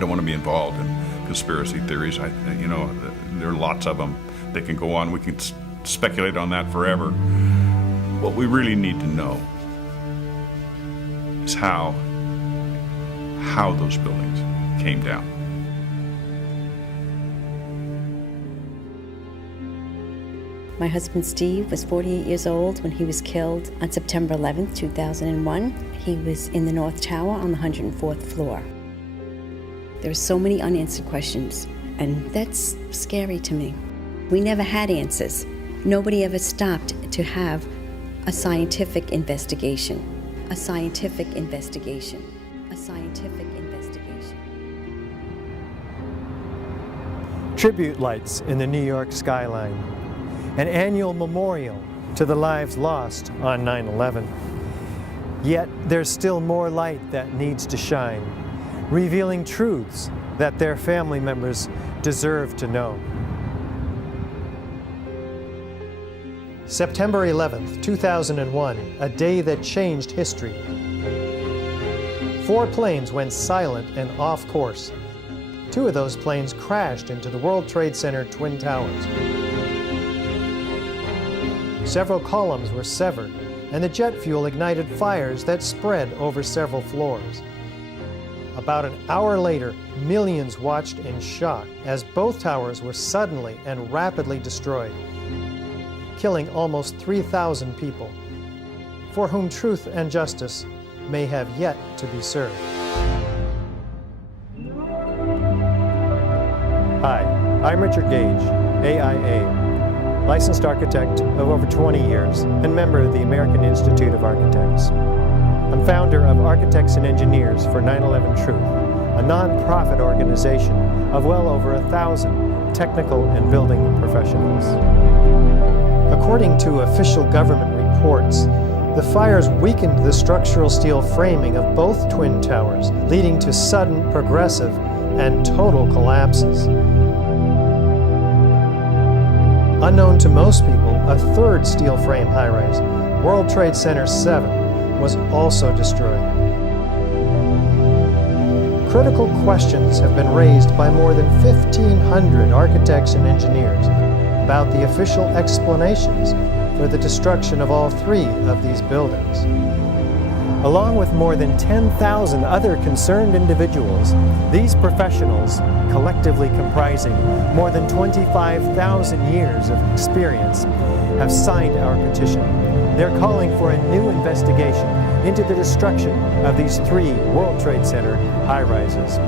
I don't want to be involved in conspiracy theories. There are lots of them. They can go on. We can speculate on that forever. What we really need to know is how those buildings came down. My husband Steve was 48 years old when he was killed on September 11th, 2001. He was in the North Tower on the 104th floor. There are so many unanswered questions, and that's scary to me. We never had answers. Nobody ever stopped to have a scientific investigation. A scientific investigation. A scientific investigation. Tribute lights in the New York skyline. An annual memorial to the lives lost on 9/11. Yet there's still more light that needs to shine, revealing truths that their family members deserve to know. September 11th, 2001, a day that changed history. 4 planes went silent and off course. 2 of those planes crashed into the World Trade Center Twin Towers. Several columns were severed, and the jet fuel ignited fires that spread over several floors. About an hour later, millions watched in shock as both towers were suddenly and rapidly destroyed, killing almost 3,000 people, for whom truth and justice may have yet to be served. Hi, I'm Richard Gage, AIA. Licensed architect of over 20 years and member of the American Institute of Architects. I'm founder of Architects and Engineers for 9/11 Truth, a non-profit organization of well over 1,000 technical and building professionals. According to official government reports, the fires weakened the structural steel framing of both twin towers, leading to sudden, progressive, and total collapses. Unknown to most people, a third steel frame high-rise, World Trade Center 7, was also destroyed. Critical questions have been raised by more than 1,500 architects and engineers about the official explanations for the destruction of all 3 of these buildings. Along with more than 10,000 other concerned individuals, these professionals, collectively comprising more than 25,000 years of experience, have signed our petition. They're calling for a new investigation into the destruction of these 3 World Trade Center high-rises.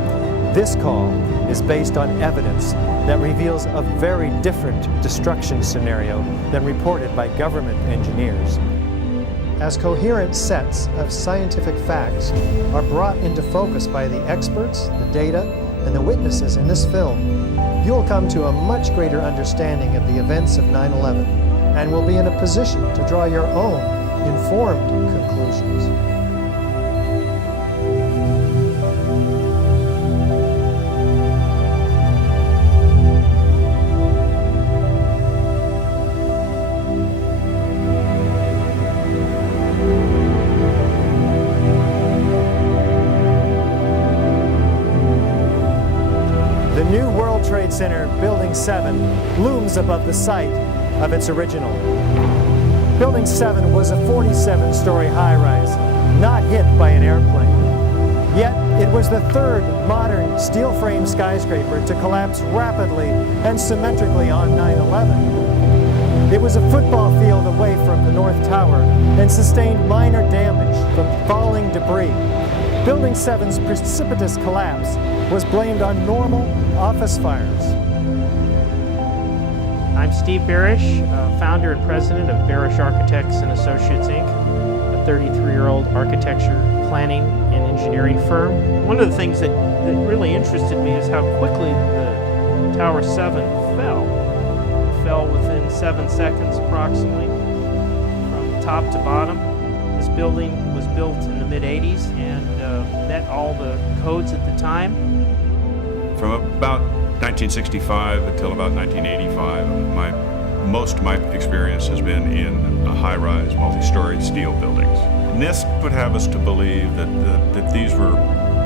This call is based on evidence that reveals a very different destruction scenario than reported by government engineers. As coherent sets of scientific facts are brought into focus by the experts, the data, and the witnesses in this film, you'll come to a much greater understanding of the events of 9/11 and will be in a position to draw your own informed conclusions. The new World Trade Center Building 7 looms above the site of its original. Building 7 was a 47-story high-rise, not hit by an airplane. Yet, it was the 3rd modern steel frame skyscraper to collapse rapidly and symmetrically on 9/11. It was a football field away from the North Tower and sustained minor damage from falling debris. Building 7's precipitous collapse was blamed on normal office fires. I'm Steve Barish, founder and president of Barish Architects and Associates, Inc., a 33-year-old architecture, planning, and engineering firm. One of the things that really interested me is how quickly the Tower 7 fell. It fell within 7 seconds approximately from top to bottom. This building was built in the mid-'80s and met all the codes at the time. From about 1965 until about 1985, most of my experience has been in high-rise, multi-story steel buildings. NIST would have us to believe that these were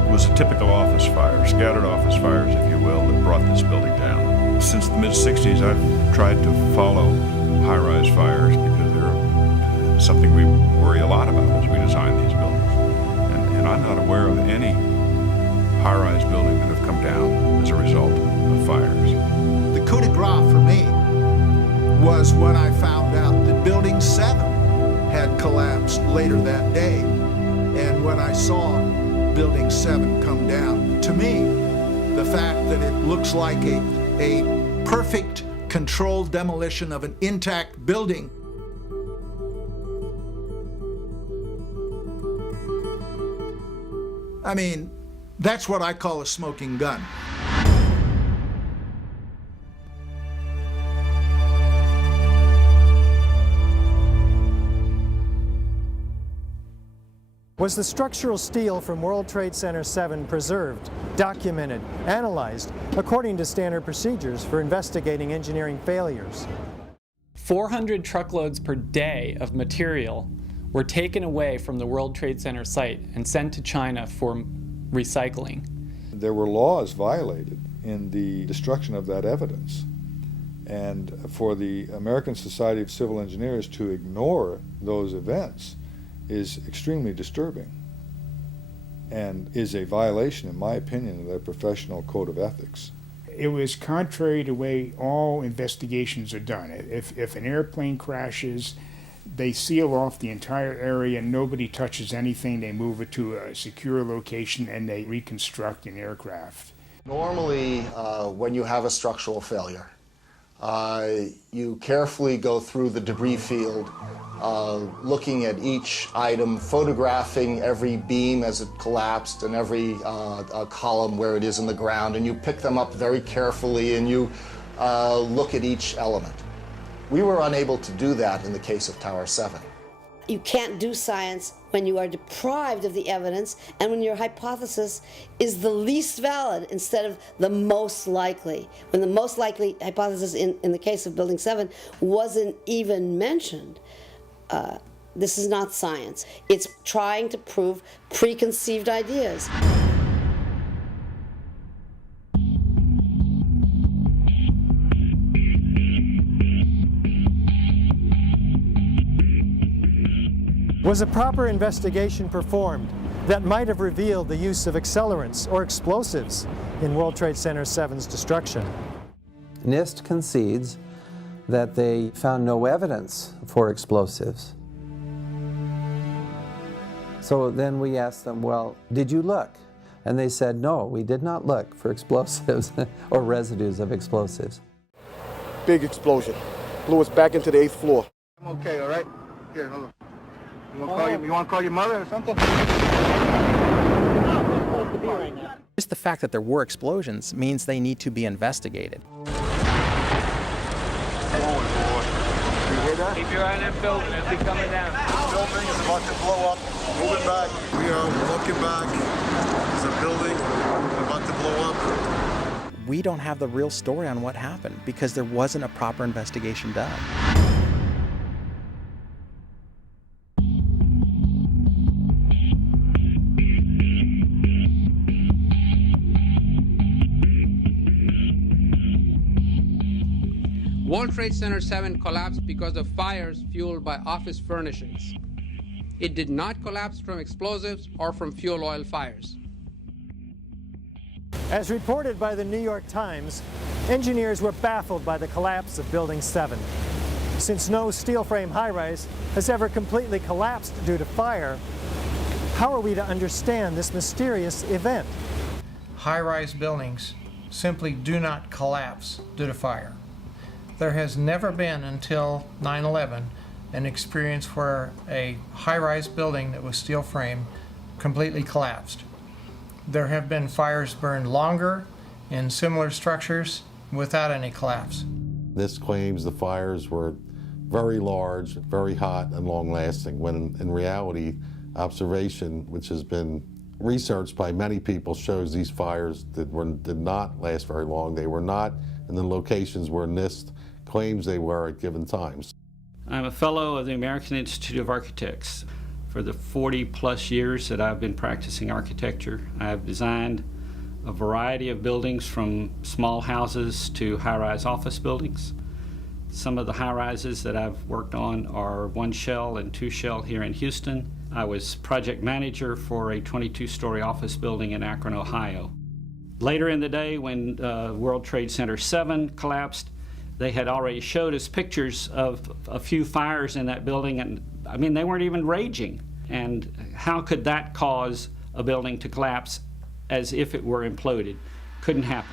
was a typical office fire, scattered office fires, if you will, that brought this building down. Since the mid-60s, I've tried to follow high-rise fires because they're something we worry a lot about as we design these buildings. And I'm not aware of any high-rise building that have come down as a result of fires. The coup de grace for me was when I found out that Building 7 had collapsed later that day. And when I saw Building 7 come down, to me, the fact that it looks like a perfect controlled demolition of an intact building. I mean, that's what I call a smoking gun. Was the structural steel from World Trade Center 7 preserved, documented, analyzed according to standard procedures for investigating engineering failures? 400 truckloads per day of material were taken away from the World Trade Center site and sent to China for recycling. There were laws violated in the destruction of that evidence. And for the American Society of Civil Engineers to ignore those events is extremely disturbing and is a violation, in my opinion, of their professional code of ethics. It was contrary to the way all investigations are done. If an airplane crashes, they seal off the entire area, nobody touches anything, they move it to a secure location, and they reconstruct an aircraft. Normally, when you have a structural failure, you carefully go through the debris field, looking at each item, photographing every beam as it collapsed and every column where it is in the ground, and you pick them up very carefully and you look at each element. We were unable to do that in the case of Tower 7. You can't do science when you are deprived of the evidence and when your hypothesis is the least valid instead of the most likely. When the most likely hypothesis in the case of Building 7 wasn't even mentioned. This is not science. It's trying to prove preconceived ideas. Was a proper investigation performed that might have revealed the use of accelerants or explosives in World Trade Center 7's destruction? NIST concedes that they found no evidence for explosives. So then we asked them, well, did you look? And they said, no, we did not look for explosives or residues of explosives. Big explosion. Blew us back into the 8th floor. I'm okay, all right? Here, hold on. You want to call your mother or something? Just the fact that there were explosions means they need to be investigated. Keep your eye on that building, it'll be coming down. The building is about to blow up. Moving back. We are walking back. There's a building about to blow up. We don't have the real story on what happened because there wasn't a proper investigation done. World Trade Center 7 collapsed because of fires fueled by office furnishings. It did not collapse from explosives or from fuel oil fires. As reported by the New York Times, engineers were baffled by the collapse of Building 7. Since no steel frame high-rise has ever completely collapsed due to fire, how are we to understand this mysterious event? High-rise buildings simply do not collapse due to fire. There has never been until 9/11 an experience where a high-rise building that was steel frame completely collapsed. There have been fires burned longer in similar structures without any collapse. This claims the fires were very large, very hot, and long-lasting, when in reality, observation, which has been researched by many people, shows these fires did not last very long. They were not in the locations where NIST claims they were at given times. I'm a fellow of the American Institute of Architects. For the 40-plus years that I've been practicing architecture, I have designed a variety of buildings from small houses to high-rise office buildings. Some of the high-rises that I've worked on are 1 shell and 2 shell here in Houston. I was project manager for a 22-story office building in Akron, Ohio. Later in the day, when World Trade Center 7 collapsed, they had already showed us pictures of a few fires in that building, and I mean, they weren't even raging. And how could that cause a building to collapse as if it were imploded? Couldn't happen.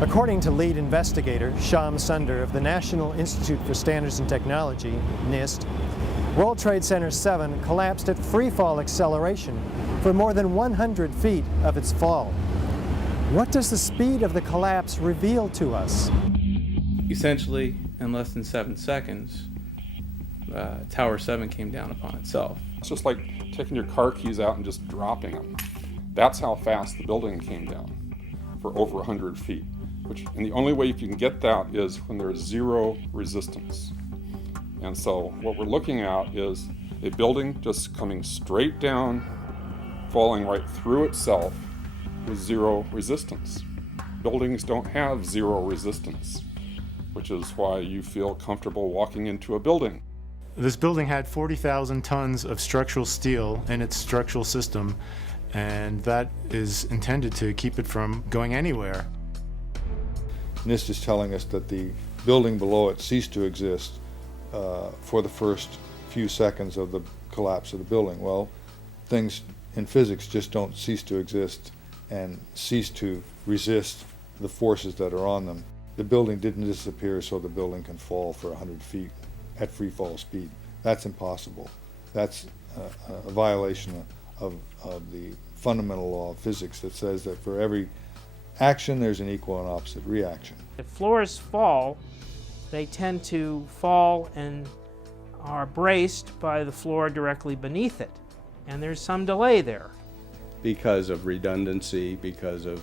According to lead investigator Shyam Sunder of the National Institute for Standards and Technology, NIST, World Trade Center 7 collapsed at freefall acceleration for more than 100 feet of its fall. What does the speed of the collapse reveal to us? Essentially, in less than 7 seconds, Tower 7 came down upon itself. It's just like taking your car keys out and just dropping them. That's how fast the building came down, for over 100 feet. And the only way you can get that is when there's zero resistance. And so what we're looking at is a building just coming straight down, falling right through itself with zero resistance. Buildings don't have zero resistance, which is why you feel comfortable walking into a building. This building had 40,000 tons of structural steel in its structural system, and that is intended to keep it from going anywhere. NIST is telling us that the building below it ceased to exist for the first few seconds of the collapse of the building. Well, things in physics just don't cease to exist and cease to resist the forces that are on them. The building didn't disappear so the building can fall for 100 feet at free fall speed. That's impossible. That's a violation of the fundamental law of physics that says that for every action there's an equal and opposite reaction. If floors fall, they tend to fall and are braced by the floor directly beneath it, and there's some delay there. Because of redundancy, because of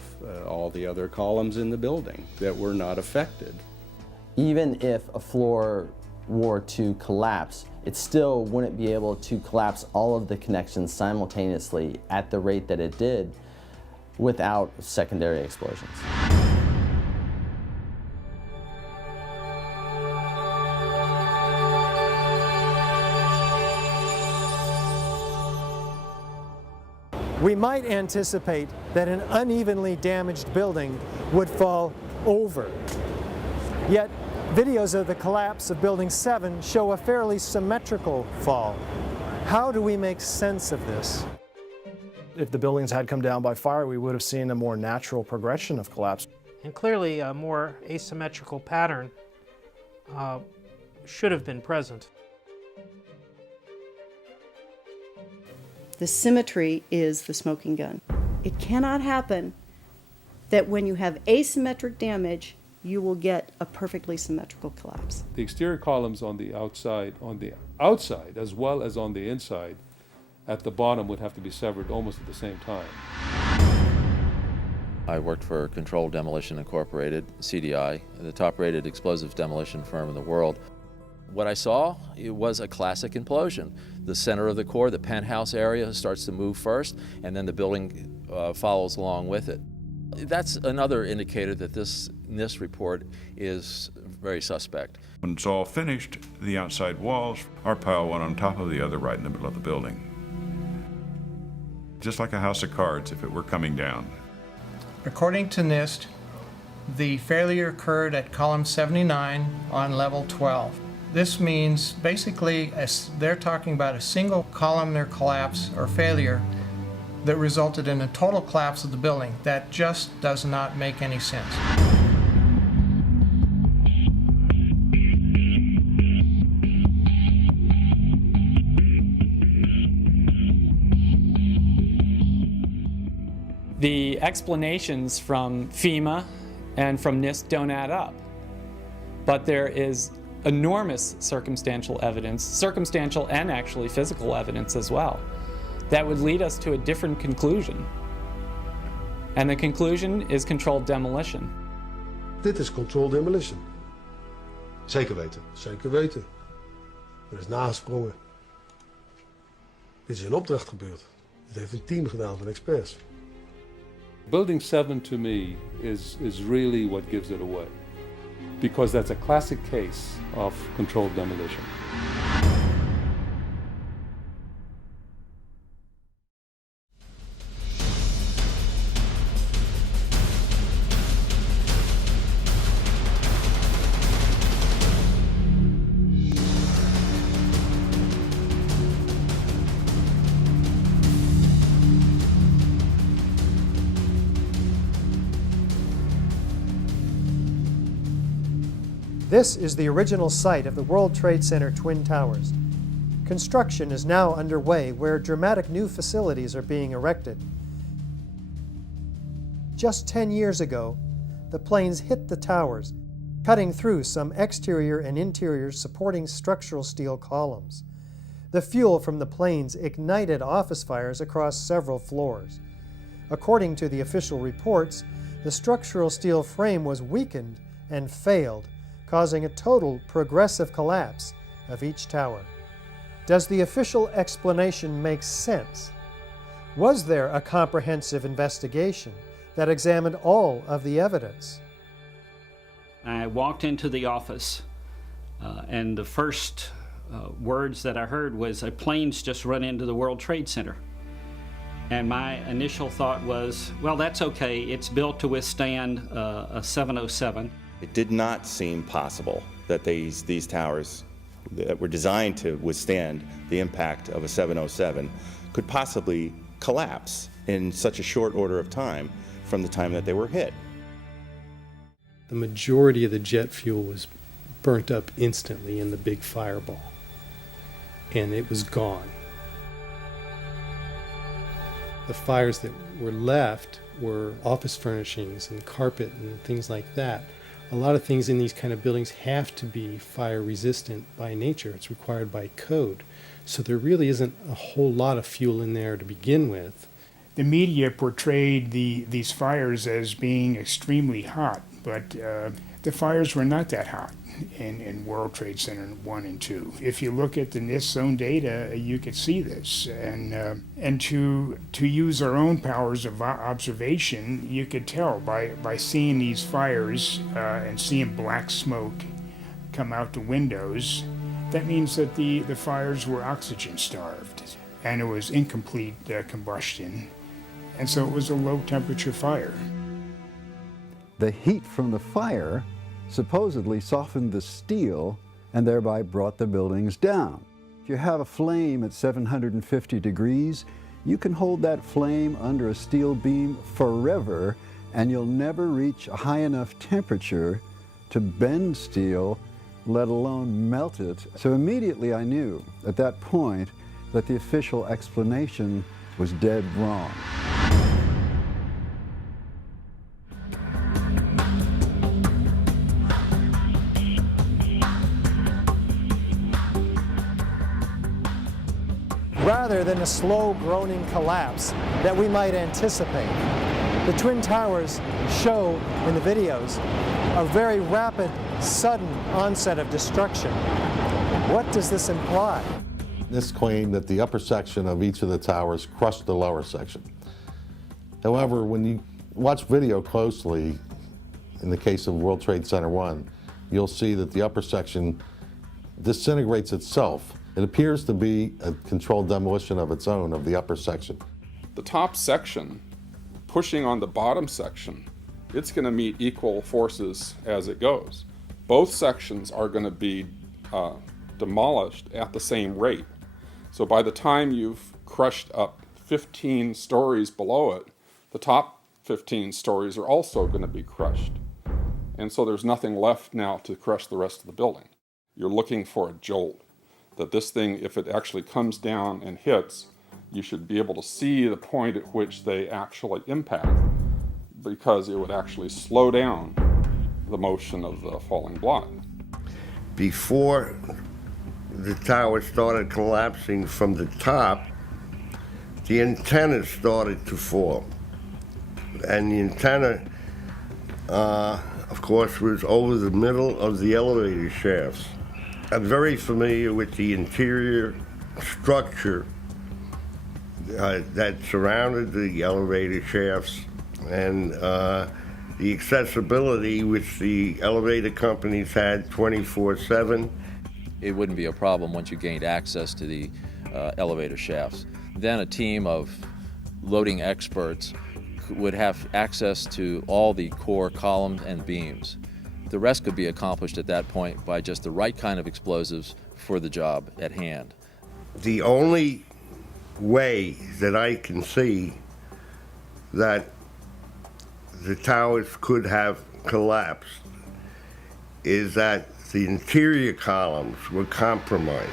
all the other columns in the building that were not affected. Even if a floor were to collapse, it still wouldn't be able to collapse all of the connections simultaneously at the rate that it did without secondary explosions. We might anticipate that an unevenly damaged building would fall over. Yet, videos of the collapse of Building 7 show a fairly symmetrical fall. How do we make sense of this? If the buildings had come down by fire, we would have seen a more natural progression of collapse. And clearly a more asymmetrical pattern should have been present. The symmetry is the smoking gun. It cannot happen that when you have asymmetric damage, you will get a perfectly symmetrical collapse. The exterior columns on the outside as well as on the inside at the bottom would have to be severed almost at the same time. I worked for Controlled Demolition Incorporated, CDI, the top-rated explosives demolition firm in the world. What I saw, it was a classic implosion. The center of the core, the penthouse area, starts to move first, and then the building follows along with it. That's another indicator that this NIST report is very suspect. When it's all finished, the outside walls are piled one on top of the other right in the middle of the building. Just like a house of cards if it were coming down. According to NIST, the failure occurred at column 79 on level 12. This means basically they're talking about a single columnar collapse or failure that resulted in a total collapse of the building. That just does not make any sense. The explanations from FEMA and from NIST don't add up. But there is enormous circumstantial evidence, circumstantial and actually physical evidence as well, that would lead us to a different conclusion. And the conclusion is controlled demolition. Dit is controlled demolition. Zeker weten. Zeker weten. Er is nagesprongen. Dit is in opdracht gebeurd. Dit heeft een team gedaan van experts. Building 7 to me is really what gives it away, because that's a classic case of controlled demolition. This is the original site of the World Trade Center Twin Towers. Construction is now underway where dramatic new facilities are being erected. Just 10 years ago, the planes hit the towers, cutting through some exterior and interior supporting structural steel columns. The fuel from the planes ignited office fires across several floors. According to the official reports, the structural steel frame was weakened and failed, causing a total progressive collapse of each tower. Does the official explanation make sense? Was there a comprehensive investigation that examined all of the evidence? I walked into the office and the first words that I heard was, "A plane's just run into the World Trade Center." And my initial thought was, well, that's okay. It's built to withstand a 707. It did not seem possible that these towers that were designed to withstand the impact of a 707 could possibly collapse in such a short order of time from the time that they were hit. The majority of the jet fuel was burnt up instantly in the big fireball, and it was gone. The fires that were left were office furnishings and carpet and things like that. A lot of things in these kind of buildings have to be fire resistant by nature. It's required by code. So there really isn't a whole lot of fuel in there to begin with. The media portrayed these fires as being extremely hot, but the fires were not that hot in World Trade Center 1 and 2. If you look at the NIST zone data, you could see this. And to use our own powers of observation, you could tell by seeing these fires and seeing black smoke come out the windows. That means that the fires were oxygen starved, and it was incomplete combustion. And so it was a low temperature fire. The heat from the fire supposedly softened the steel and thereby brought the buildings down. If you have a flame at 750 degrees, you can hold that flame under a steel beam forever, and you'll never reach a high enough temperature to bend steel, let alone melt it. So immediately I knew at that point that the official explanation was dead wrong. Rather than a slow groaning collapse that we might anticipate, the Twin Towers show in the videos a very rapid, sudden onset of destruction. What does this imply? This claimed that the upper section of each of the towers crushed the lower section. However, when you watch video closely, in the case of World Trade Center 1, you'll see that the upper section disintegrates itself. It appears to be a controlled demolition of its own of the upper section. The top section, pushing on the bottom section, it's going to meet equal forces as it goes. Both sections are going to be demolished at the same rate. So by the time you've crushed up 15 stories below it, the top 15 stories are also going to be crushed. And so there's nothing left now to crush the rest of the building. You're looking for a jolt. That this thing, if it actually comes down and hits, you should be able to see the point at which they actually impact, because it would actually slow down the motion of the falling block. Before the tower started collapsing from the top, the antennas started to fall. and the antenna, of course, was over the middle of the elevator shafts. I'm very familiar with the interior structure that surrounded the elevator shafts and the accessibility which the elevator companies had 24/7. It wouldn't be a problem once you gained access to the elevator shafts. Then a team of loading experts would have access to all the core columns and beams. The rest could be accomplished at that point by just the right kind of explosives for the job at hand. The only way that I can see that the towers could have collapsed is that the interior columns were compromised.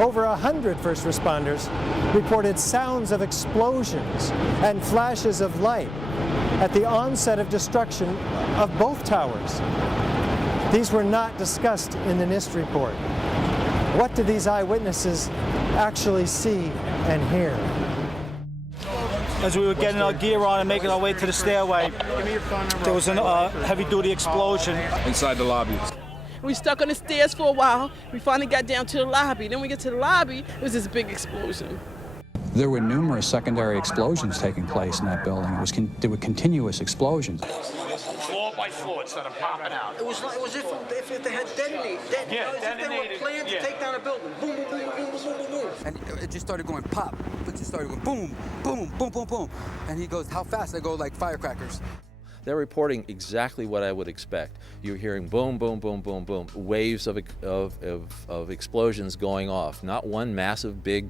Over 100 first responders reported sounds of explosions and flashes of light at the onset of destruction of both towers. These were not discussed in the NIST report. What did these eyewitnesses actually see and hear? As we were getting our gear on and making our way to the stairway, there was a heavy-duty explosion inside the lobby. We stuck on the stairs for a while. We finally got down to the lobby. Then we get to the lobby, it was this big explosion. There were numerous secondary explosions taking place in that building. There were continuous explosions. Floor by floor instead of popping out. It was if they had detonated. If they were planned to take down a building. Boom, boom, boom, boom, boom, boom, boom, boom. And it just started going pop. It just started going boom, boom, boom, boom, boom. And he goes, how fast? I go like firecrackers. They're reporting exactly what I would expect. You're hearing boom, boom, boom, boom, boom, waves of explosions going off, not one massive big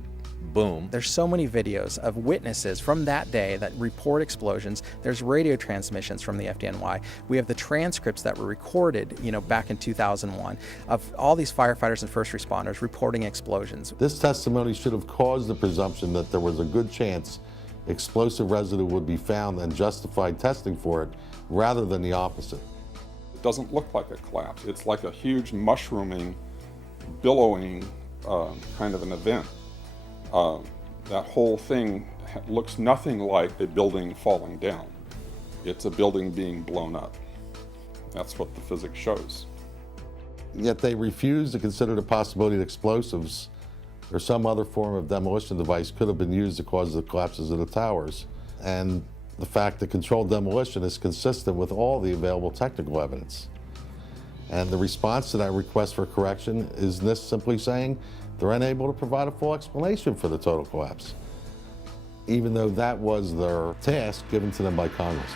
boom. There's so many videos of witnesses from that day that report explosions. There's radio transmissions from the FDNY. We have the transcripts that were recorded, back in 2001 of all these firefighters and first responders reporting explosions. This testimony should have caused the presumption that there was a good chance explosive residue would be found and justified testing for it, rather than the opposite. It doesn't look like a collapse. It's like a huge mushrooming, billowing kind of an event. That whole thing looks nothing like a building falling down. It's a building being blown up. That's what the physics shows. Yet they refuse to consider the possibility that explosives or some other form of demolition device could have been used to cause the collapses of the towers. And the fact that controlled demolition is consistent with all the available technical evidence. And the response to that request for correction is NIST simply saying they're unable to provide a full explanation for the total collapse, even though that was their task given to them by Congress.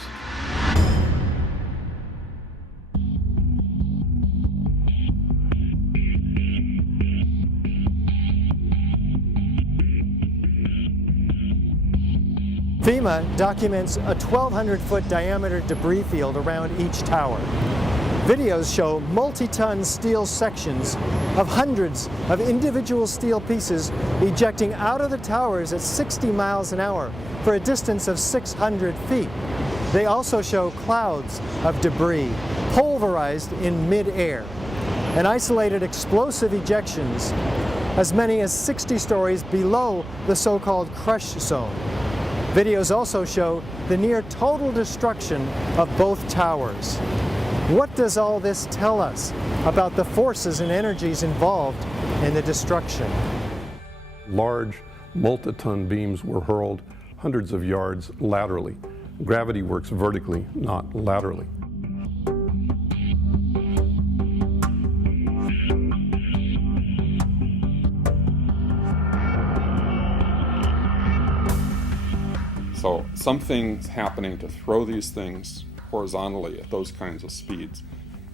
FEMA documents a 1,200-foot diameter debris field around each tower. Videos show multi-ton steel sections of hundreds of individual steel pieces ejecting out of the towers at 60 miles an hour for a distance of 600 feet. They also show clouds of debris pulverized in mid-air and isolated explosive ejections as many as 60 stories below the so-called crush zone. Videos also show the near total destruction of both towers. What does all this tell us about the forces and energies involved in the destruction? Large multi-ton beams were hurled hundreds of yards laterally. Gravity works vertically, not laterally. So something's happening to throw these things horizontally at those kinds of speeds.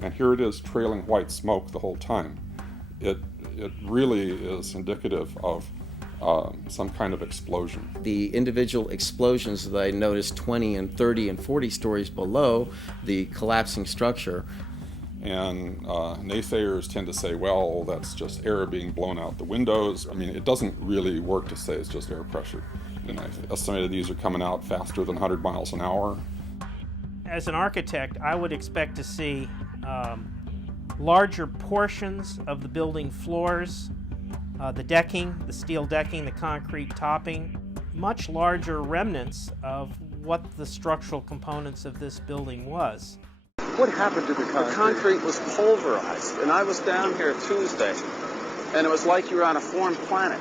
And here it is trailing white smoke the whole time. It really is indicative of some kind of explosion. The individual explosions that I noticed 20 and 30 and 40 stories below the collapsing structure. And naysayers tend to say, well, that's just air being blown out the windows. I mean, it doesn't really work to say it's just air pressure. And I've estimated these are coming out faster than 100 miles an hour. As an architect, I would expect to see larger portions of the building floors, the decking, the steel decking, the concrete topping, much larger remnants of what the structural components of this building was. What happened to the concrete? The concrete was pulverized, and I was down here Tuesday, and it was like you were on a foreign planet.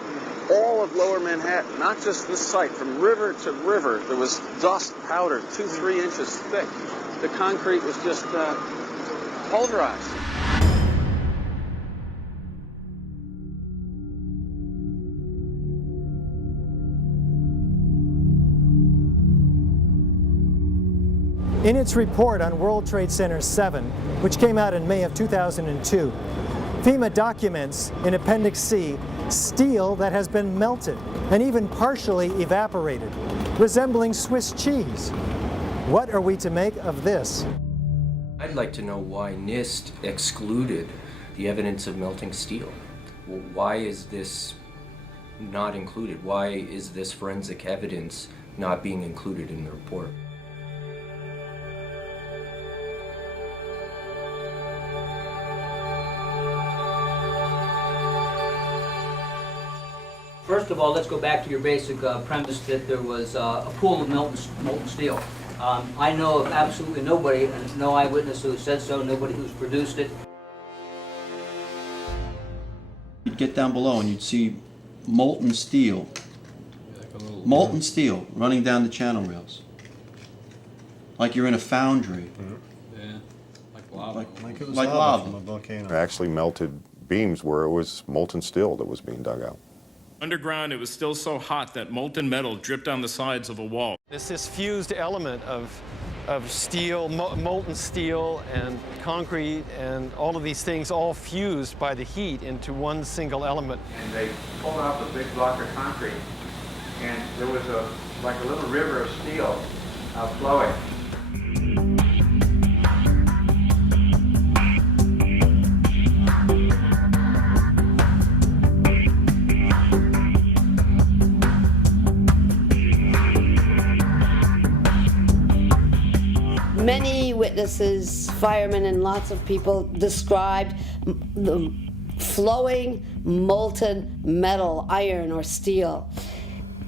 All of Lower Manhattan, not just this site, from river to river, there was dust, powder, 2-3 inches thick. The concrete was just pulverized. In its report on World Trade Center 7, which came out in May of 2002, FEMA documents in Appendix C steel that has been melted and even partially evaporated, resembling Swiss cheese. What are we to make of this? I'd like to know why NIST excluded the evidence of melting steel. Why is this not included? Why is this forensic evidence not being included in the report? First of all, let's go back to your basic premise that there was a pool of molten steel. I know of absolutely nobody, and no eyewitness who said so, nobody who's produced it. You'd get down below and you'd see molten steel running down the channel rails. Like you're in a foundry. Yeah, like lava. Like it was lava from a volcano. Actually melted beams where it was molten steel that was being dug out. Underground, it was still so hot that molten metal dripped down the sides of a wall. It's this fused element of steel, molten steel and concrete and all of these things all fused by the heat into one single element. And they pulled out the big block of concrete, and there was like a little river of steel flowing. Many witnesses, firemen, and lots of people described the flowing molten metal, iron or steel,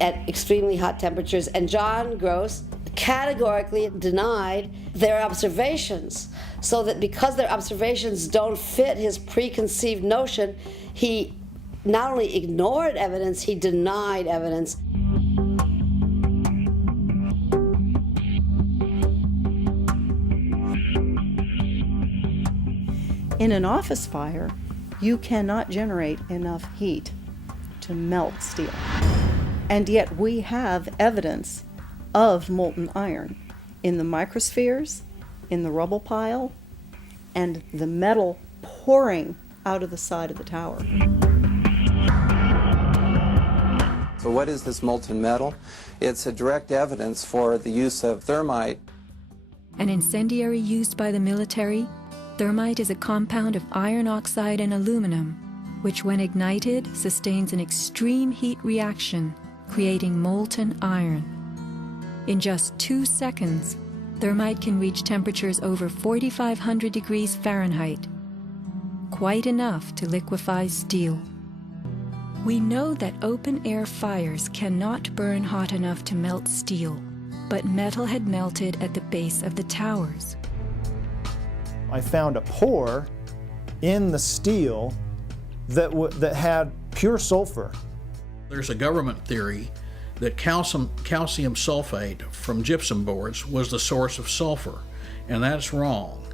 at extremely hot temperatures. And John Gross categorically denied their observations, so that because their observations don't fit his preconceived notion, he not only ignored evidence, he denied evidence. In an office fire, you cannot generate enough heat to melt steel. And yet we have evidence of molten iron in the microspheres, in the rubble pile, and the metal pouring out of the side of the tower. So what is this molten metal? It's a direct evidence for the use of thermite. An incendiary used by the military, thermite is a compound of iron oxide and aluminum, which when ignited sustains an extreme heat reaction, creating molten iron. In just 2 seconds, thermite can reach temperatures over 4,500 degrees Fahrenheit, quite enough to liquefy steel. We know that open-air fires cannot burn hot enough to melt steel, but metal had melted at the base of the towers. I found a pore in the steel that had pure sulfur. There's a government theory that calcium sulfate from gypsum boards was the source of sulfur, and that's wrong.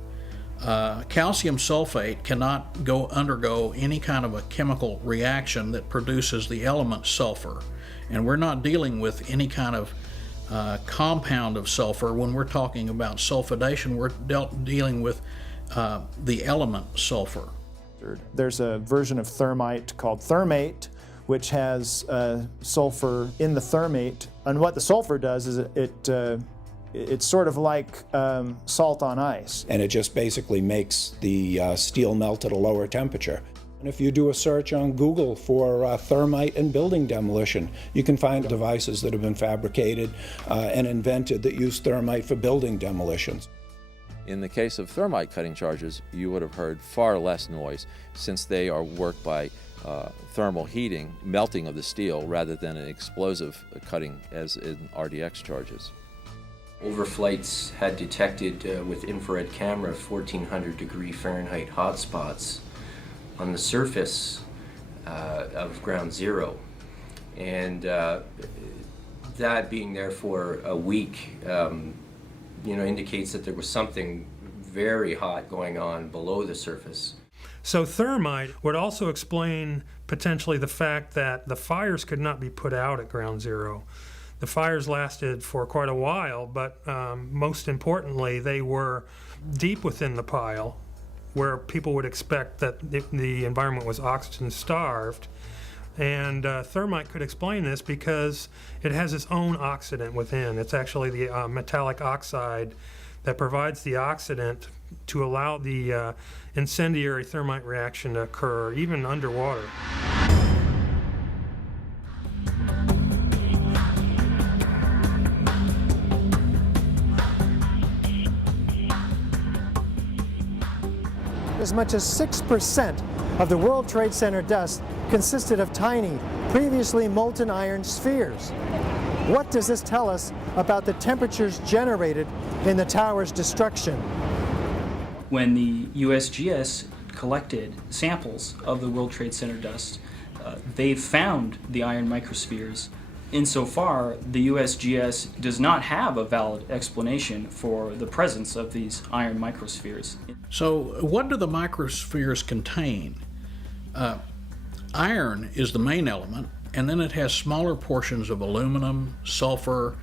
Calcium sulfate cannot undergo any kind of a chemical reaction that produces the element sulfur, and we're not dealing with any kind of compound of sulfur. When we're talking about sulfidation, we're dealing with the element sulfur. There's a version of thermite called thermate, which has sulfur in the thermate, and what the sulfur does is it's sort of like salt on ice. And it just basically makes the steel melt at a lower temperature. And if you do a search on Google for thermite and building demolition, you can find devices that have been fabricated and invented that use thermite for building demolitions. In the case of thermite cutting charges, you would have heard far less noise since they are worked by thermal heating, melting of the steel, rather than an explosive cutting as in RDX charges. Overflights had detected with infrared camera 1400 degree Fahrenheit hotspots on the surface of ground zero. And that being there for a week, indicates that there was something very hot going on below the surface. So thermite would also explain potentially the fact that the fires could not be put out at ground zero. The fires lasted for quite a while, but most importantly, they were deep within the pile, where people would expect that the environment was oxygen starved. And thermite could explain this because it has its own oxidant within. It's actually the metallic oxide that provides the oxidant to allow the incendiary thermite reaction to occur, even underwater. As much as 6% of the World Trade Center dust consisted of tiny, previously molten iron spheres. What does this tell us about the temperatures generated in the tower's destruction? When the USGS collected samples of the World Trade Center dust, they found the iron microspheres. Insofar, the USGS does not have a valid explanation for the presence of these iron microspheres. So what do the microspheres contain? Iron is the main element, and then it has smaller portions of aluminum, sulfur,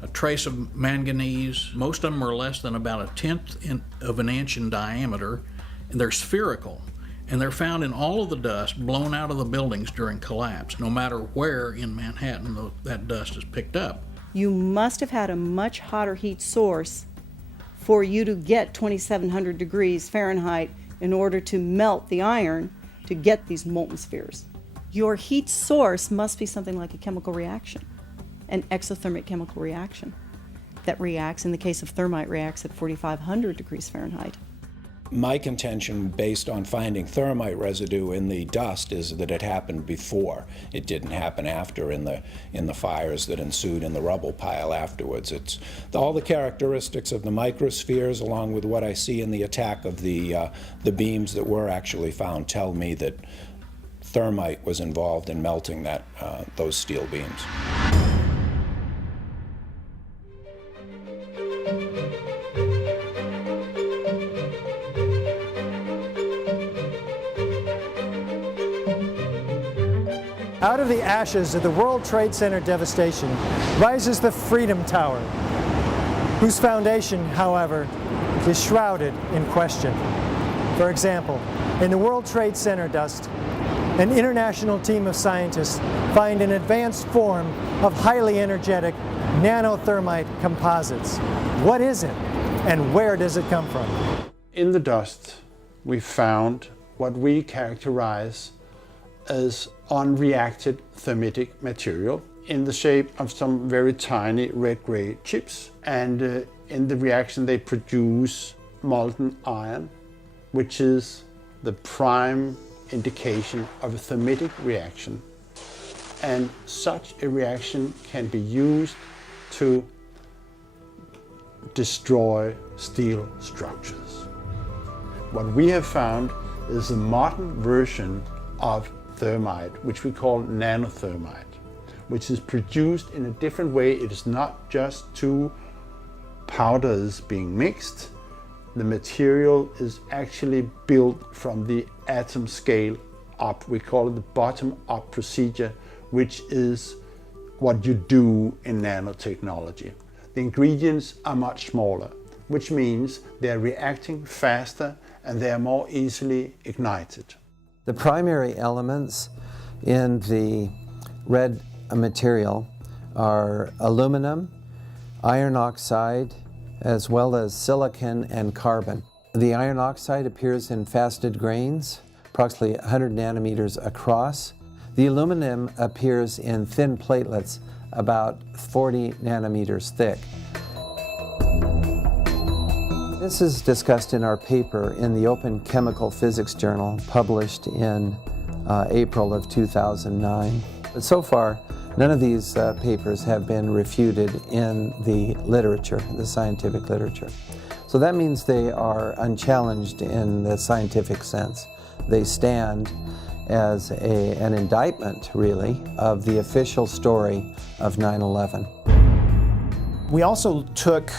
a trace of manganese. Most of them are less than about 1/10 of an inch in diameter, and they're spherical. And they're found in all of the dust blown out of the buildings during collapse, no matter where in Manhattan that dust is picked up. You must have had a much hotter heat source for you to get 2,700 degrees Fahrenheit in order to melt the iron to get these molten spheres. Your heat source must be something like a chemical reaction, an exothermic chemical reaction that reacts, in the case of thermite, reacts at 4,500 degrees Fahrenheit. My contention, based on finding thermite residue in the dust, is that it happened before. It didn't happen after in the fires that ensued in the rubble pile afterwards. It's all the characteristics of the microspheres, along with what I see in the attack of the beams that were actually found, tell me that thermite was involved in melting those steel beams. Out of the ashes of the World Trade Center devastation rises the Freedom Tower, whose foundation, however, is shrouded in question. For example, in the World Trade Center dust, an international team of scientists find an advanced form of highly energetic nanothermite composites. What is it, and where does it come from? In the dust, we found what we characterize as unreacted thermitic material in the shape of some very tiny red-gray chips. And in the reaction they produce molten iron, which is the prime indication of a thermitic reaction. And such a reaction can be used to destroy steel structures. What we have found is a modern version of thermite, which we call nanothermite, which is produced in a different way. It is not just two powders being mixed. The material is actually built from the atom scale up. We call it the bottom-up procedure, which is what you do in nanotechnology. The ingredients are much smaller, which means they're reacting faster and they're more easily ignited. The primary elements in the red material are aluminum, iron oxide, as well as silicon and carbon. The iron oxide appears in faceted grains, approximately 100 nanometers across. The aluminum appears in thin platelets, about 40 nanometers thick. This is discussed in our paper in the Open Chemical Physics Journal, published in April of 2009. But so far, none of these papers have been refuted in the literature, the scientific literature. So that means they are unchallenged in the scientific sense. They stand as an indictment, really, of the official story of 9/11. We also took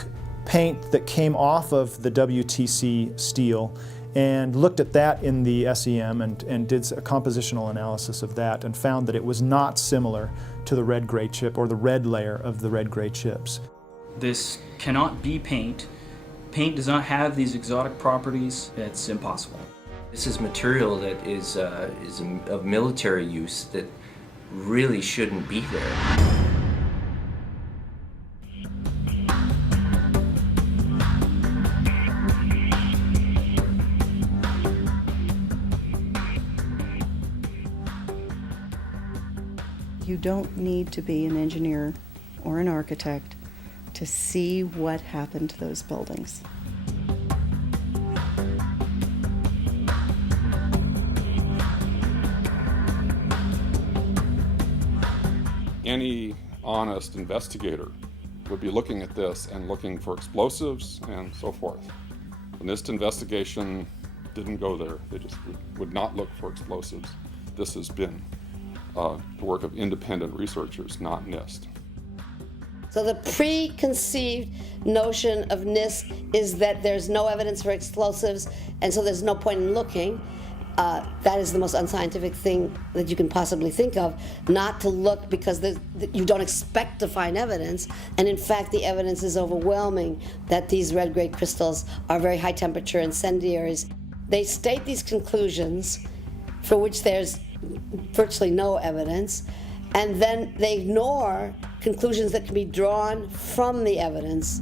paint that came off of the WTC steel and looked at that in the SEM and did a compositional analysis of that and found that it was not similar to the red-gray chip or the red layer of the red-gray chips. This cannot be paint. Paint does not have these exotic properties. It's impossible. This is material that is of military use that really shouldn't be there. You don't need to be an engineer or an architect to see what happened to those buildings. Any honest investigator would be looking at this and looking for explosives and so forth. The NIST investigation didn't go there. They just would not look for explosives. This has been the work of independent researchers, not NIST. So the preconceived notion of NIST is that there's no evidence for explosives, and so there's no point in looking. That is the most unscientific thing that you can possibly think of, not to look because you don't expect to find evidence, and in fact the evidence is overwhelming that these red-gray crystals are very high-temperature incendiaries. They state these conclusions for which there's virtually no evidence, and then they ignore conclusions that can be drawn from the evidence.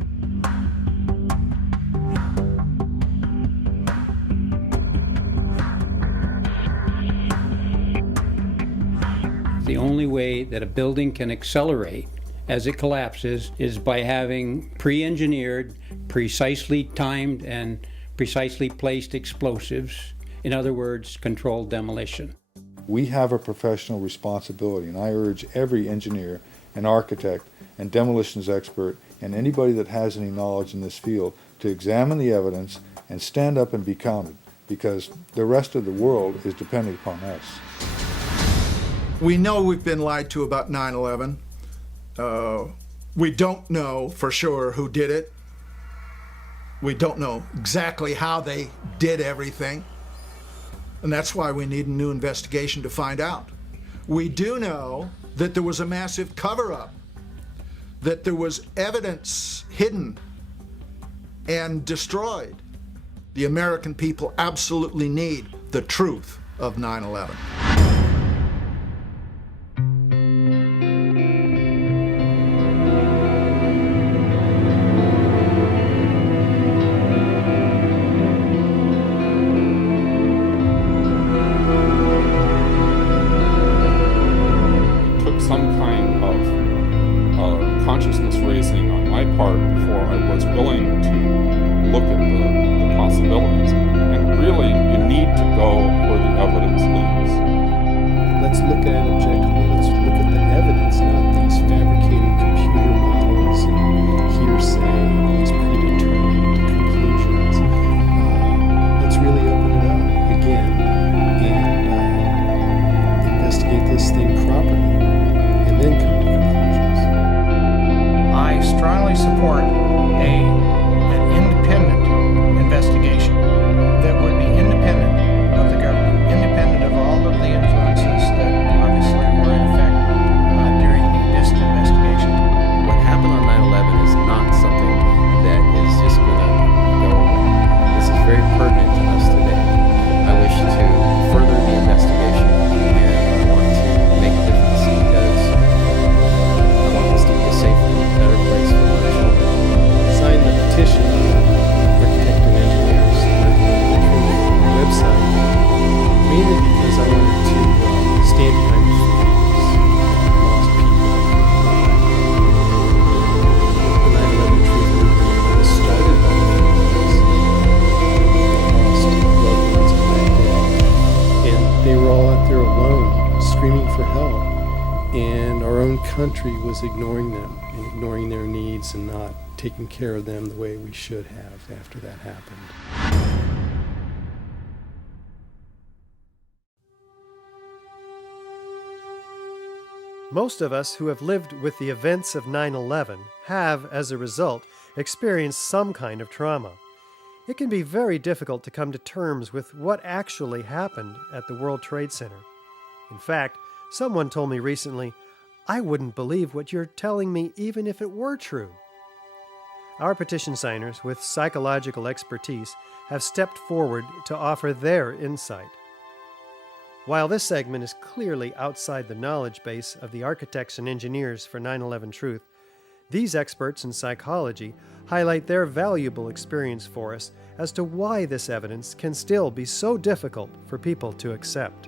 The only way that a building can accelerate as it collapses is by having pre-engineered, precisely timed, and precisely placed explosives. In other words, controlled demolition. We have a professional responsibility, and I urge every engineer and architect and demolitions expert and anybody that has any knowledge in this field to examine the evidence and stand up and be counted, because the rest of the world is depending upon us. We know we've been lied to about 9/11. We don't know for sure who did it. We don't know exactly how they did everything. And that's why we need a new investigation to find out. We do know that there was a massive cover-up, that there was evidence hidden and destroyed. The American people absolutely need the truth of 9/11. Consciousness-raising on my part before I was willing to look at the possibilities. And really, you need to go where the evidence leads. Let's look at it objectively. Let's look at the evidence, not these fabricated computer models and hearsay, these predetermined conclusions. Let's really open it up again and investigate this thing properly, and then come to conclusions. I strongly support an independent investigation that would be independent of the government, independent of all of the influences that obviously were in effect during the NIST investigation. What happened on 9/11 is not something screaming for help, and our own country was ignoring them and ignoring their needs and not taking care of them the way we should have after that happened. Most of us who have lived with the events of 9/11 have, as a result, experienced some kind of trauma. It can be very difficult to come to terms with what actually happened at the World Trade Center. In fact, someone told me recently, "I wouldn't believe what you're telling me even if it were true." Our petition signers with psychological expertise have stepped forward to offer their insight. While this segment is clearly outside the knowledge base of the architects and engineers for 9/11 Truth, these experts in psychology highlight their valuable experience for us as to why this evidence can still be so difficult for people to accept.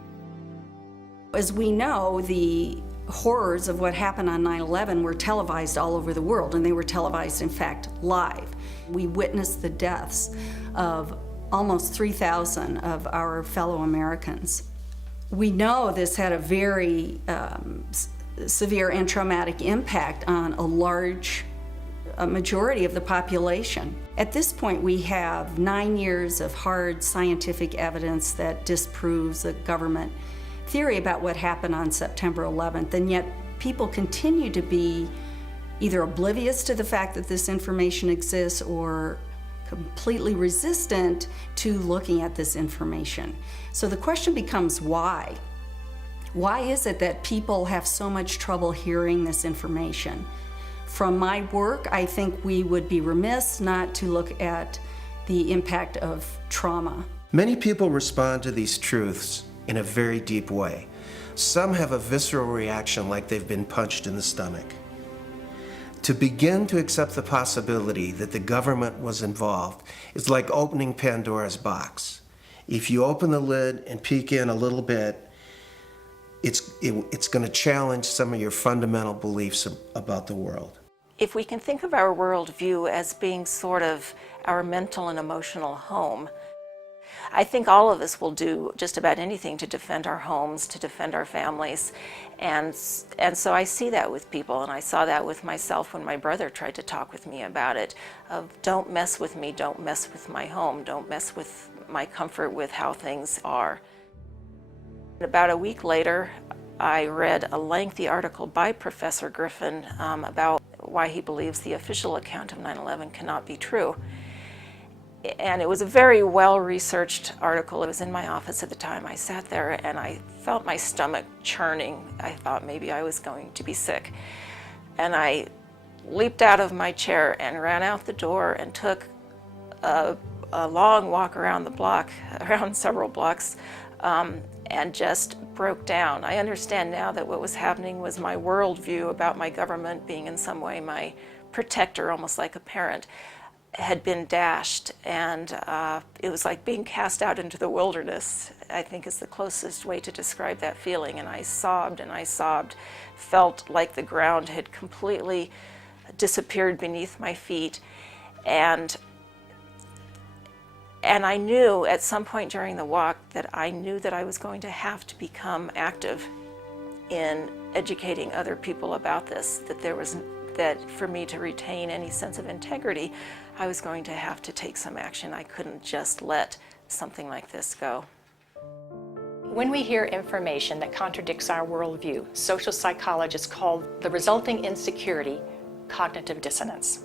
As we know, the horrors of what happened on 9/11 were televised all over the world, and they were televised, in fact, live. We witnessed the deaths of almost 3,000 of our fellow Americans. We know this had a very severe and traumatic impact on a majority of the population. At this point, we have 9 years of hard scientific evidence that disproves the government theory about what happened on September 11th, and yet people continue to be either oblivious to the fact that this information exists or completely resistant to looking at this information. So the question becomes why? Why is it that people have so much trouble hearing this information? From my work, I think we would be remiss not to look at the impact of trauma. Many people respond to these truths in a very deep way. Some have a visceral reaction like they've been punched in the stomach. To begin to accept the possibility that the government was involved is like opening Pandora's box. If you open the lid and peek in a little bit, it's going to challenge some of your fundamental beliefs about the world. If we can think of our worldview as being sort of our mental and emotional home, I think all of us will do just about anything to defend our homes, to defend our families. And so I see that with people, and I saw that with myself when my brother tried to talk with me about it, of don't mess with me, don't mess with my home, don't mess with my comfort with how things are. About a week later, I read a lengthy article by Professor Griffin about why he believes the official account of 9/11 cannot be true. And it was a very well-researched article. It was in my office at the time. I sat there and I felt my stomach churning. I thought maybe I was going to be sick. And I leaped out of my chair and ran out the door and took a long walk around the block, around several blocks, and just broke down. I understand now that what was happening was my worldview about my government being in some way my protector, almost like a parent, had been dashed, and it was like being cast out into the wilderness, I think is the closest way to describe that feeling. And I sobbed, felt like the ground had completely disappeared beneath my feet. And I knew at some point during the walk that I knew that I was going to have to become active in educating other people about this, that for me to retain any sense of integrity, I was going to have to take some action. I couldn't just let something like this go. When we hear information that contradicts our worldview, social psychologists call the resulting insecurity cognitive dissonance.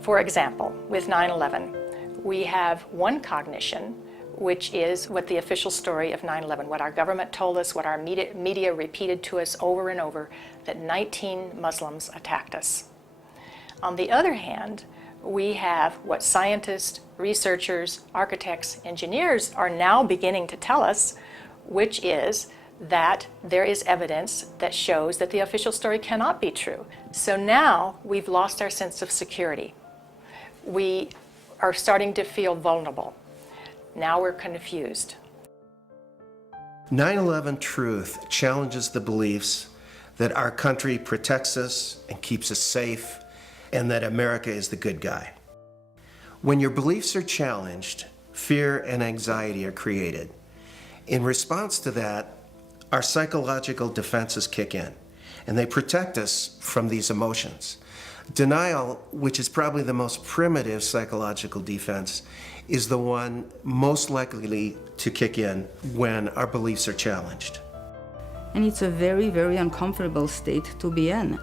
For example, with 9/11, we have one cognition, which is what the official story of 9/11, what our government told us, what our media repeated to us over and over, that 19 Muslims attacked us. On the other hand, we have what scientists, researchers, architects, engineers are now beginning to tell us, which is that there is evidence that shows that the official story cannot be true. So now we've lost our sense of security. We are starting to feel vulnerable. Now we're confused. 9/11 Truth challenges the beliefs that our country protects us and keeps us safe, and that America is the good guy. When your beliefs are challenged, fear and anxiety are created. In response to that, our psychological defenses kick in, and they protect us from these emotions. Denial, which is probably the most primitive psychological defense, is the one most likely to kick in when our beliefs are challenged. And it's a very, very uncomfortable state to be in.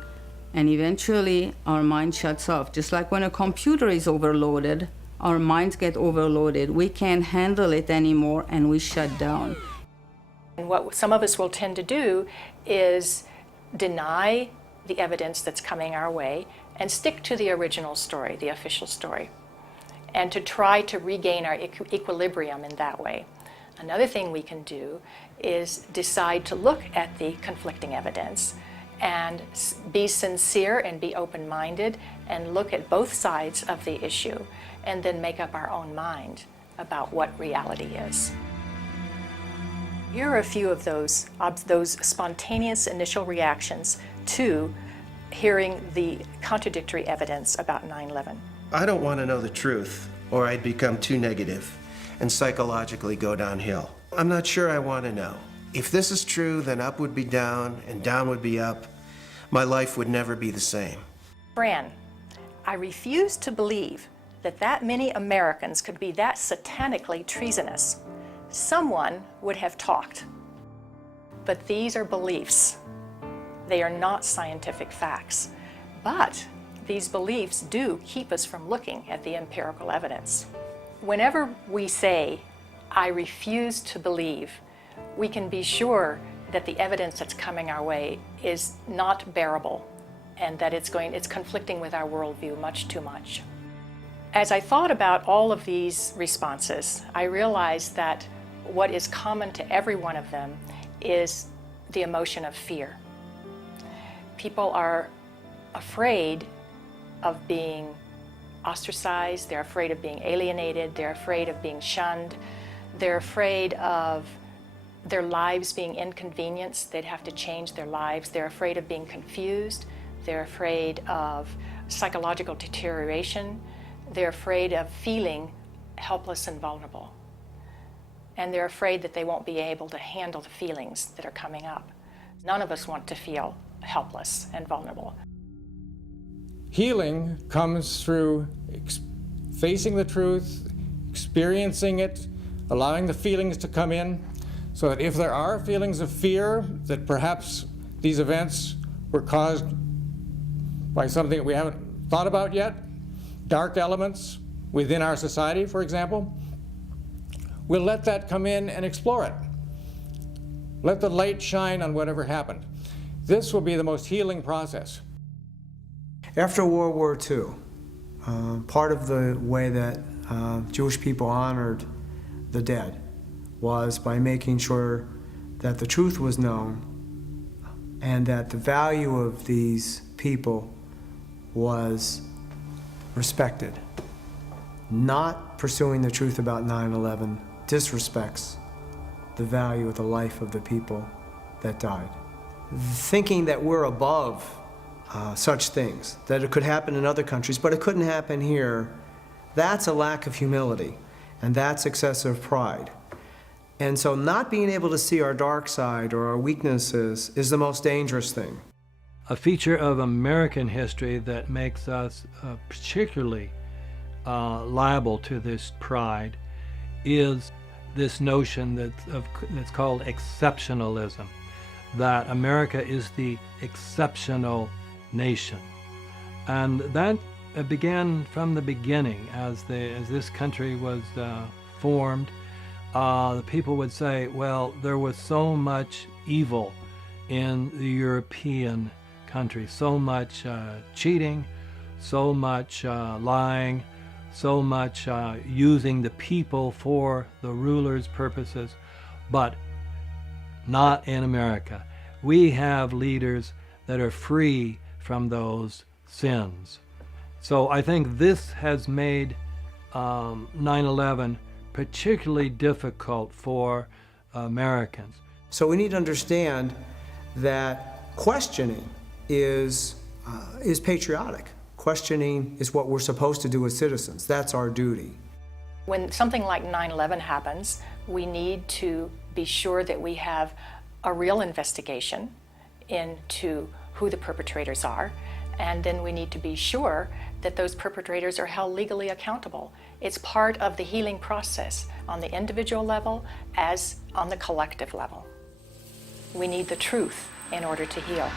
And eventually our mind shuts off. Just like when a computer is overloaded, our minds get overloaded. We can't handle it anymore and we shut down. And what some of us will tend to do is deny the evidence that's coming our way and stick to the original story, the official story, and to try to regain our equilibrium in that way. Another thing we can do is decide to look at the conflicting evidence and be sincere and be open-minded and look at both sides of the issue and then make up our own mind about what reality is. Here are a few of those spontaneous initial reactions to hearing the contradictory evidence about 9/11. I don't want to know the truth, or I'd become too negative and psychologically go downhill. I'm not sure I want to know. If this is true, then up would be down and down would be up. My life would never be the same. Fran, I refuse to believe that many Americans could be that satanically treasonous. Someone would have talked. But these are beliefs. They are not scientific facts. But these beliefs do keep us from looking at the empirical evidence. Whenever we say, I refuse to believe, we can be sure that the evidence that's coming our way is not bearable and that it's conflicting with our worldview much too much. As I thought about all of these responses, I realized that what is common to every one of them is the emotion of fear. People are afraid of being ostracized, they're afraid of being alienated, they're afraid of being shunned, they're afraid of their lives being inconvenienced, they'd have to change their lives, they're afraid of being confused, they're afraid of psychological deterioration, they're afraid of feeling helpless and vulnerable. And they're afraid that they won't be able to handle the feelings that are coming up. None of us want to feel helpless and vulnerable. Healing comes through facing the truth, experiencing it, allowing the feelings to come in, so that if there are feelings of fear that perhaps these events were caused by something that we haven't thought about yet, dark elements within our society, for example, we'll let that come in and explore it. Let the light shine on whatever happened. This will be the most healing process. After World War II, part of the way that Jewish people honored the dead was by making sure that the truth was known and that the value of these people was respected. Not pursuing the truth about 9/11 disrespects the value of the life of the people that died. Thinking that we're above such things, that it could happen in other countries, but it couldn't happen here, that's a lack of humility, and that's excessive pride. And so not being able to see our dark side or our weaknesses is the most dangerous thing. A feature of American history that makes us particularly liable to this pride is this notion that's called exceptionalism, that America is the exceptional nation. And that began from the beginning. As this country was formed, the people would say, well, there was so much evil in the European country, so much cheating, so much lying, so much using the people for the ruler's purposes, but not in America. We have leaders that are free from those sins. So I think this has made 9/11 particularly difficult for Americans. So we need to understand that questioning is patriotic. Questioning is what we're supposed to do as citizens. That's our duty. When something like 9/11 happens, we need to be sure that we have a real investigation into who the perpetrators are, and then we need to be sure that those perpetrators are held legally accountable. It's part of the healing process on the individual level as on the collective level. We need the truth in order to heal.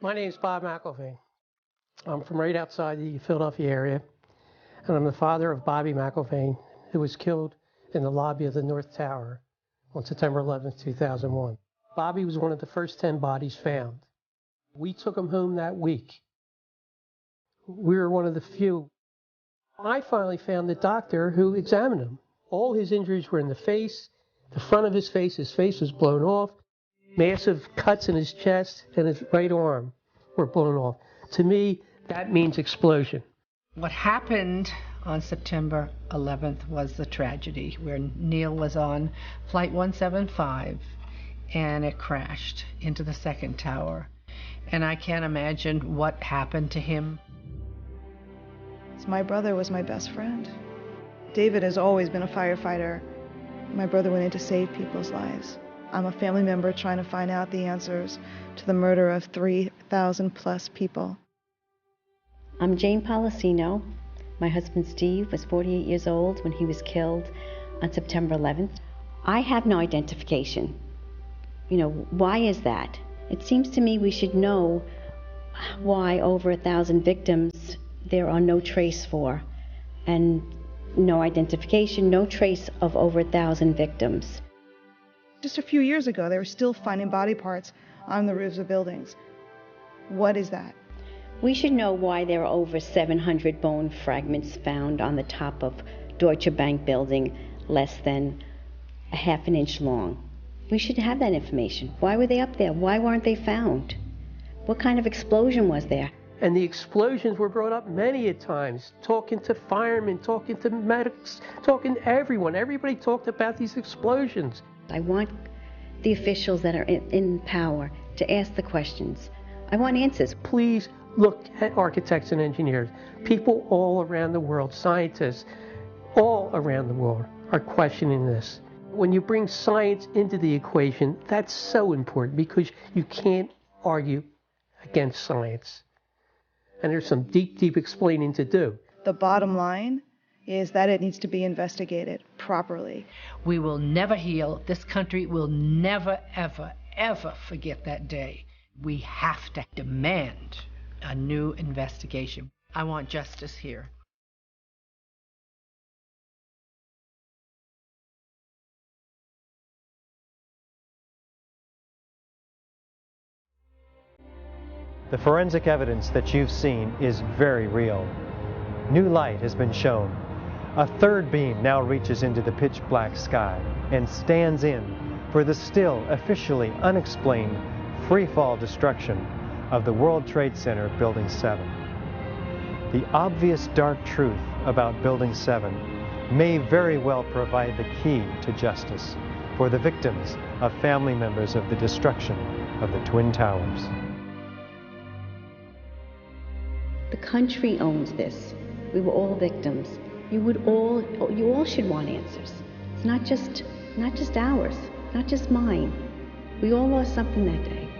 My name is Bob McElvain. I'm from right outside the Philadelphia area, and I'm the father of Bobby McElvain, who was killed in the lobby of the North Tower on September 11, 2001. Bobby was one of the first 10 bodies found. We took him home that week. We were one of the few. I finally found the doctor who examined him. All his injuries were in the face, the front of his face was blown off, massive cuts in his chest, and his right arm were blown off. To me, that means explosion. What happened on September 11th was the tragedy where Neil was on Flight 175 and it crashed into the second tower. And I can't imagine what happened to him. My brother was my best friend. David has always been a firefighter. My brother went in to save people's lives. I'm a family member trying to find out the answers to the murder of 3,000 plus people. I'm Jane Policino. My husband Steve was 48 years old when he was killed on September 11th. I have no identification. Why is that? It seems to me we should know why over 1,000 victims there are no trace for, and no identification, no trace of over 1,000 victims. Just a few years ago, they were still finding body parts on the roofs of buildings. What is that? We should know why there are over 700 bone fragments found on the top of Deutsche Bank building, less than a half an inch long. We should have that information. Why were they up there? Why weren't they found? What kind of explosion was there? And the explosions were brought up many a times, talking to firemen, talking to medics, talking to everyone. Everybody talked about these explosions. I want the officials that are in power to ask the questions. I want answers. Please look at architects and engineers. People all around the world, scientists, all around the world are questioning this. When you bring science into the equation, that's so important because you can't argue against science. And there's some deep, deep explaining to do. The bottom line is that it needs to be investigated properly. We will never heal. This country will never, ever, ever forget that day. We have to demand a new investigation. I want justice here. The forensic evidence that you've seen is very real. New light has been shown. A third beam now reaches into the pitch black sky and stands in for the still officially unexplained free-fall destruction of the World Trade Center Building 7. The obvious dark truth about Building 7 may very well provide the key to justice for the victims of family members of the destruction of the Twin Towers. The country owns this. We were all victims. You all should want answers. It's not just ours, not just mine. We all lost something that day.